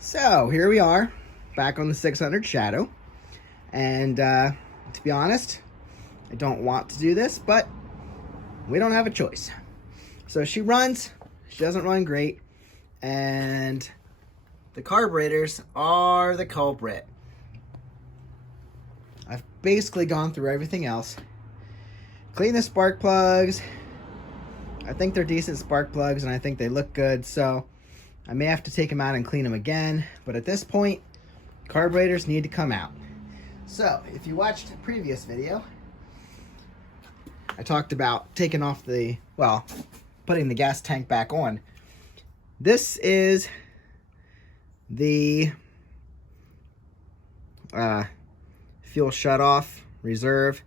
So here we are, back on the 600 Shadow, and to be honest, I don't want to do this, but we don't have a choice. So she runs, she doesn't run great, and the carburetors are the culprit. I've basically gone through everything else, cleaned the spark plugs. I think they're decent spark plugs and I think they look good, so I may have to take them out and clean them again, but at this point, carburetors need to come out. So, if you watched a previous video, I talked about taking off putting the gas tank back on. This is the fuel shutoff reserve.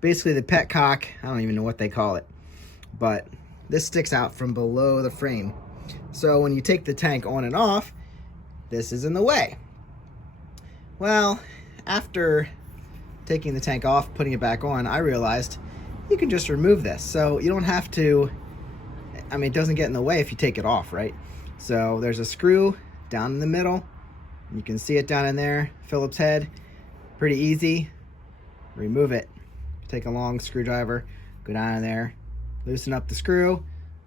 Basically the petcock, I don't even know what they call it, but this sticks out from below the frame. So when you take the tank on and off, this is in the way. Well, after taking the tank off, putting it back on, I realized you can just remove this. So you don't have to, it doesn't get in the way if you take it off, right? So there's a screw down in the middle. You can see it down in there, Phillips head. Pretty easy. Remove it. Take a long screwdriver, go down in there, loosen up the screw,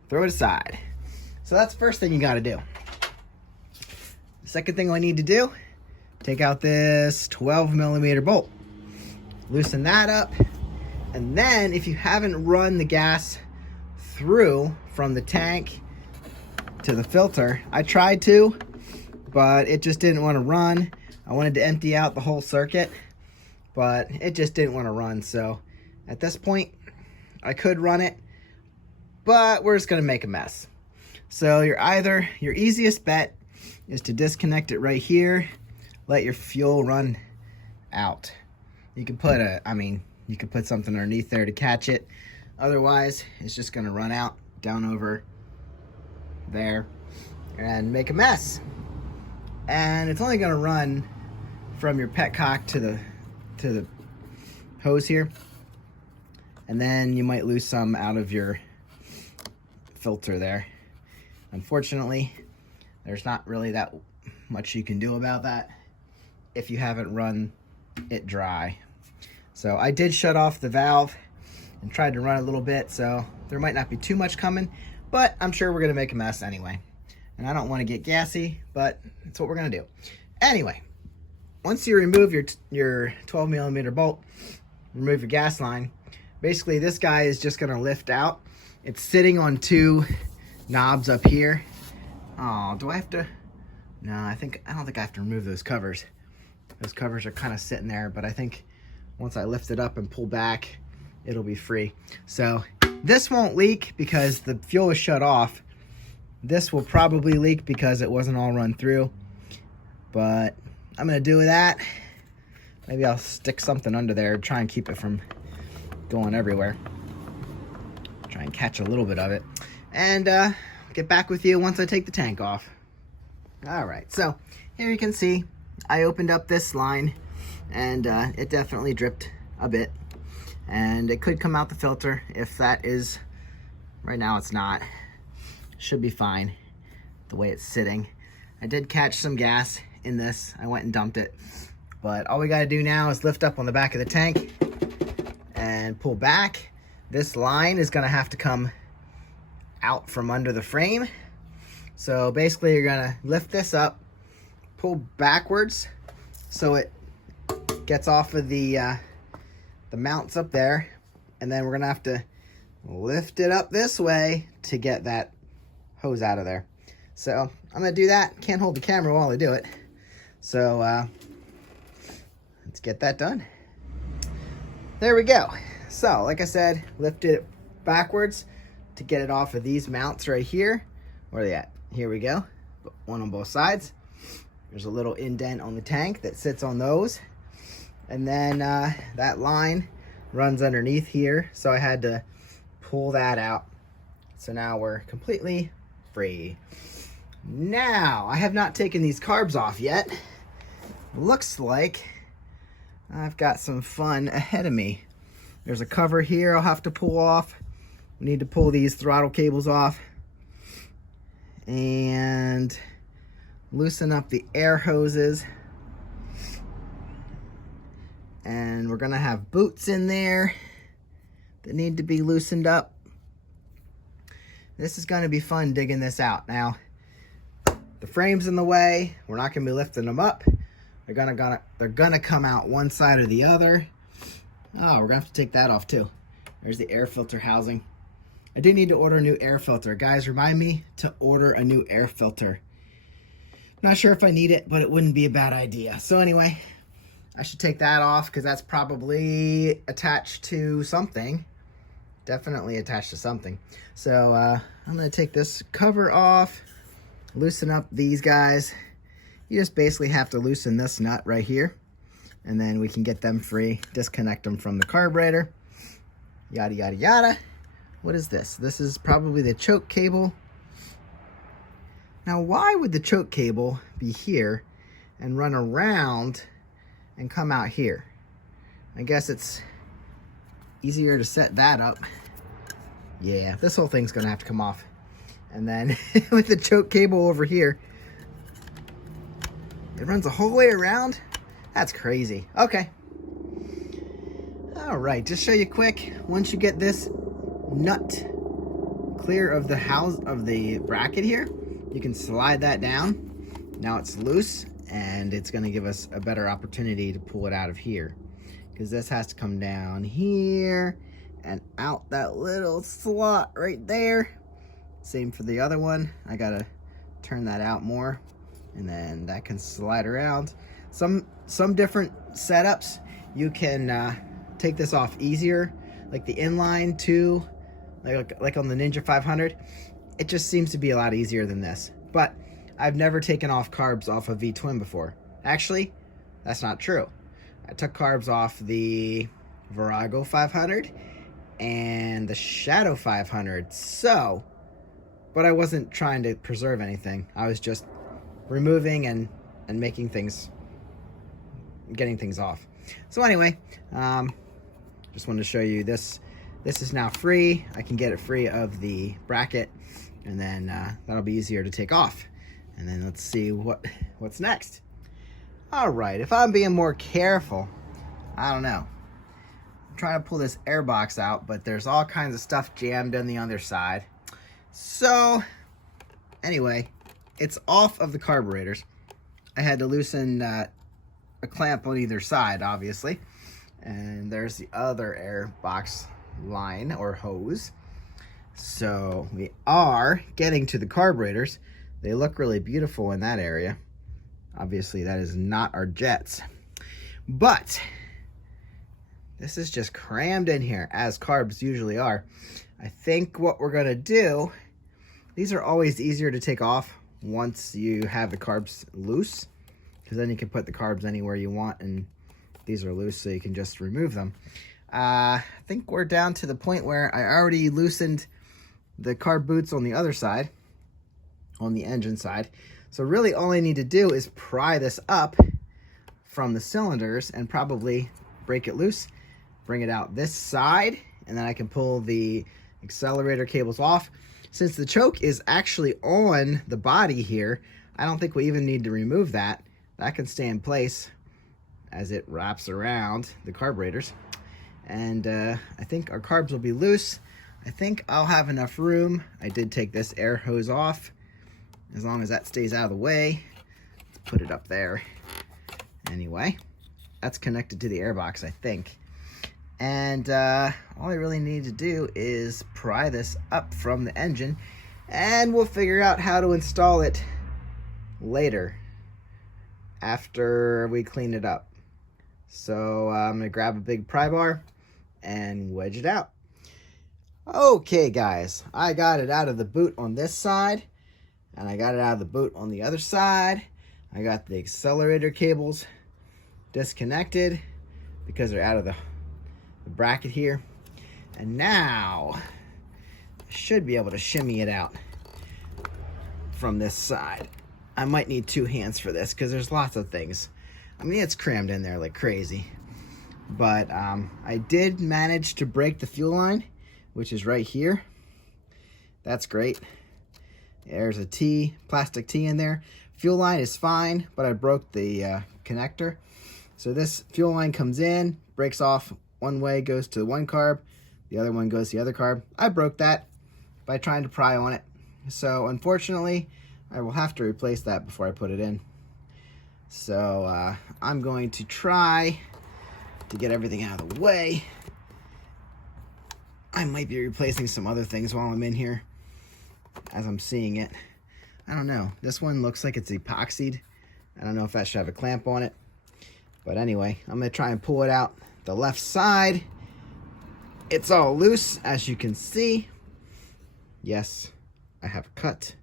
throw it aside. So that's the first thing you got to do. The second thing I need to do, take out this 12mm bolt. Loosen that up. And then if you haven't run the gas through from the tank to the filter, I tried to, but it just didn't want to run. I wanted to empty out the whole circuit, but it just didn't want to run. So at this point, I could run it, but we're just going to make a mess. So your easiest bet is to disconnect it right here, let your fuel run out. You can put you could put something underneath there to catch it. Otherwise, it's just going to run out down over there and make a mess. And it's only going to run from your petcock to the hose here. And then you might lose some out of your filter there. Unfortunately, there's not really that much you can do about that if you haven't run it dry. So I did shut off the valve and tried to run a little bit, so there might not be too much coming, but I'm sure we're gonna make a mess anyway. And I don't want to get gassy, but that's what we're gonna do. Anyway, once you remove your 12mm bolt, remove your gas line, basically this guy is just gonna lift out. It's sitting on two knobs up here. Oh, do I have to? No, I don't think I have to remove those covers. Those covers are kind of sitting there, but I think once I lift it up and pull back, it'll be free. So this won't leak because the fuel is shut off. This will probably leak because it wasn't all run through, but I'm gonna do that. Maybe I'll stick something under there, try and keep it from going everywhere. Try and catch a little bit of it. And get back with you once I take the tank off. All right, so here you can see I opened up this line and it definitely dripped a bit. And it could come out the filter if that is, right now it's not. Should be fine the way it's sitting. I did catch some gas in this. I went and dumped it. But all we gotta do now is lift up on the back of the tank and pull back. This line is gonna have to come out from under the frame. So basically you're gonna lift this up, pull backwards so it gets off of the mounts up there, and then we're gonna have to lift it up this way to get that hose out of there. So I'm gonna do that. Can't hold the camera while I do it. So let's get that done. There we go. So like I said, lift it backwards to get it off of these mounts right here. Where are they at? Here we go. One on both sides. There's a little indent on the tank that sits on those. And then that line runs underneath here. So I had to pull that out. So now we're completely free. Now, I have not taken these carbs off yet. Looks like I've got some fun ahead of me. There's a cover here I'll have to pull off. We need to pull these throttle cables off. And loosen up the air hoses. And we're gonna have boots in there that need to be loosened up. This is gonna be fun digging this out. Now, the frame's in the way. We're not gonna be lifting them up. They're gonna come out one side or the other. Oh, we're gonna have to take that off too. There's the air filter housing. I do need to order a new air filter. Guys, remind me to order a new air filter. Not sure if I need it, but it wouldn't be a bad idea. So anyway, I should take that off because that's probably attached to something. Definitely attached to something. So I'm gonna take this cover off, loosen up these guys. You just basically have to loosen this nut right here, and then we can get them free, disconnect them from the carburetor, yada, yada, yada. What is this? This is probably the choke cable. Now, why would the choke cable be here and run around and come out here? I guess it's easier to set that up. Yeah, this whole thing's gonna have to come off. And then with the choke cable over here, it runs the whole way around? That's crazy. Okay. All right, just show you quick. Once you get this nut clear of the bracket here, you can slide that down. Now it's loose, and it's gonna give us a better opportunity to pull it out of here, because this has to come down here and out that little slot right there. Same for the other one. I gotta turn that out more, and then that can slide around. Some different setups, you can take this off easier, like the inline too, like on the Ninja 500. It just seems to be a lot easier than this. But I've never taken off carbs off a V-twin before. Actually, that's not true. I took carbs off the Virago 500 and the Shadow 500. So, but I wasn't trying to preserve anything. I was just removing and making things, getting things off. So anyway, just wanted to show you this. This is now free. I can get it free of the bracket, and then that'll be easier to take off. And then let's see what's next. All right, if I'm being more careful, I don't know. I'm trying to pull this air box out, but there's all kinds of stuff jammed on the other side. So anyway, it's off of the carburetors. I had to loosen a clamp on either side, obviously. And there's the other air box line or hose. So we are getting to the carburetors. They look really beautiful in that area. Obviously that is not our jets, but this is just crammed in here, as carbs usually are. I think what we're gonna do, these are always easier to take off once you have the carbs loose, because then you can put the carbs anywhere you want, and these are loose, so you can just remove them. I think we're down to the point where I already loosened the carb boots on the other side, on the engine side. So really all I need to do is pry this up from the cylinders and probably break it loose, bring it out this side, and then I can pull the accelerator cables off. Since the choke is actually on the body here, I don't think we even need to remove that. That can stay in place as it wraps around the carburetors. And I think our carbs will be loose. I think I'll have enough room. I did take this air hose off, as long as that stays out of the way. Let's put it up there. Anyway, that's connected to the air box, I think. And all I really need to do is pry this up from the engine, and we'll figure out how to install it later after we clean it up. So I'm gonna grab a big pry bar and wedge it out. Okay guys, I got it out of the boot on this side, and I got it out of the boot on the other side. I got the accelerator cables disconnected because they're out of the bracket here. And now I should be able to shimmy it out from this side. I might need two hands for this because there's lots of things. I mean, it's crammed in there like crazy. But I did manage to break the fuel line, which is right here. That's great. There's a T, plastic T in there. Fuel line is fine, but I broke the connector. So this fuel line comes in, breaks off one way, goes to one carb, the other one goes to the other carb. I broke that by trying to pry on it. So unfortunately, I will have to replace that before I put it in. So I'm going to try to get everything out of the way. I might be replacing some other things while I'm in here as I'm seeing it. I don't know. This one looks like it's epoxied. I don't know if that should have a clamp on it. But anyway, I'm going to try and pull it out. The left side, it's all loose, as you can see. Yes, I have a cut.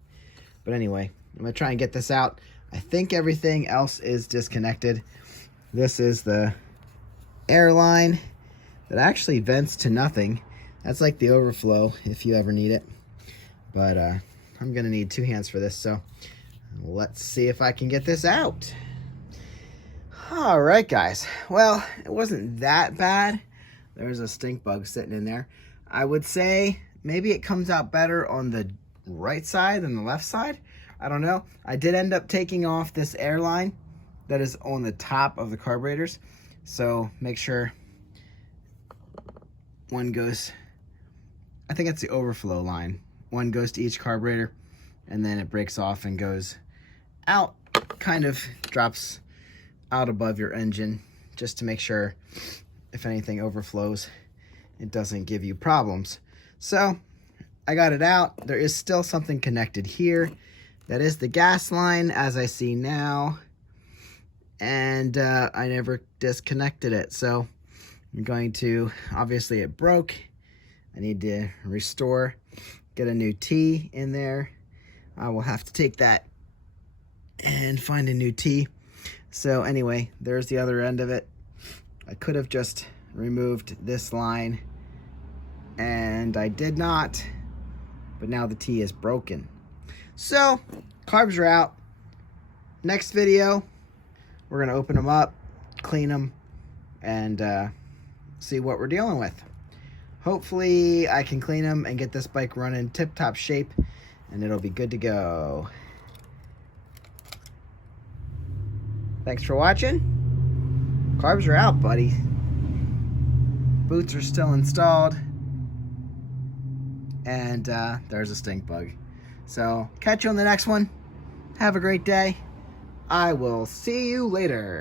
But anyway, I'm going to try and get this out. I think everything else is disconnected. This is the air line that actually vents to nothing. That's like the overflow if you ever need it. But I'm going to need 2 hands for this, so let's see if I can get this out. All right, guys. Well, it wasn't that bad. There's a stink bug sitting in there. I would say maybe it comes out better on the right side than the left side. I don't know. I did end up taking off this air line that is on the top of the carburetors. So make sure one goes, I think it's the overflow line. One goes to each carburetor and then it breaks off and goes out, kind of drops out above your engine, just to make sure if anything overflows, it doesn't give you problems. So I got it out. There is still something connected here. That is the gas line, as I see now. And I never disconnected it. So I'm going to, obviously it broke. I need to restore, get a new T in there. I will have to take that and find a new T. So anyway, there's the other end of it. I could have just removed this line, and I did not, but now the T is broken. So, carbs are out. Next video, we're gonna open them up, clean them, and see what we're dealing with. Hopefully I can clean them and get this bike running tip-top shape, and it'll be good to go. Thanks for watching. Carbs are out, buddy. Boots are still installed. And there's a stink bug. So, catch you on the next one. Have a great day. I will see you later.